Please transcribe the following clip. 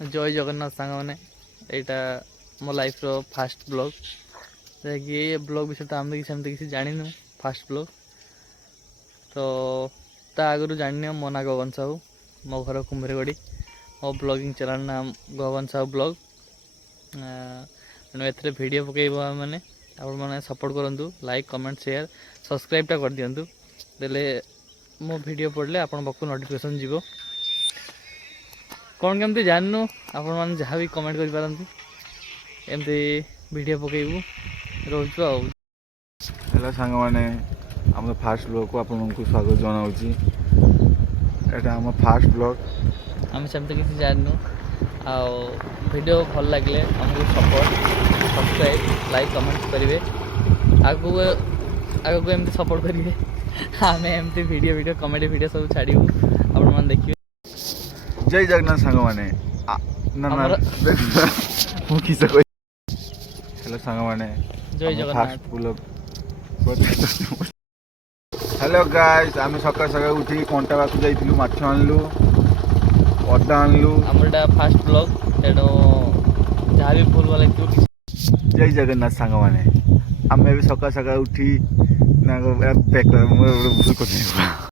जय जगन्नाथ सांग मैंने यहाँ मो लाइफ रो फास्ट ब्लॉग जैकि ये ब्लॉग विषय तो आम सेमती किसी जानू फास्ट ब्लॉग तो ता आगु जानी मो ना गगन साहू मो घर कुम्भीरगढ़ी मो ब्लॉगिंग चैनल नाम गगन साहू ब्लॉग तेणु भिड पकईब मैंने आपने सपोर्ट करूँ लाइक कमेंट शेयर सब्सक्राइबटा कर दिंतु देले मो वीडियो पड़े आपण पाक नोटिफिकेशन जीव कौन केमती जानू आपण मैंने जहाँ भी कमेंट करमती वीडियो पकईबू रोचु आ हेलो सांग मैंने आम फास्ट ब्लॉग को आपको स्वागत जनाऊँगी एटा आम फास्ट ब्लॉग आम सेमती किसी जानू आ वीडियो भल लगे आमको सपोर्ट सब्सक्राइब लाइक कमेंट करेंगे आगू आगू एमती सपोर्ट करेंगे आम एमती वीडियो कमेडी वीडियो सब छाड़ू आपण मैंने देखिए जय जगन्नाथ सांग मैंने ना ना मु किस हेलो सांग मैंने जय Jagannath fast blog hello guys आम सकाल सकाल उठी कंटा पाक जाइलु माछ आनलु अदा आनलु आमर फास्ट ब्लॉग तेणु जहाँ भी भूल भल जय जगन्नाथ सांग मैंने आम भी सकाल सकाल उठी ना भूल कर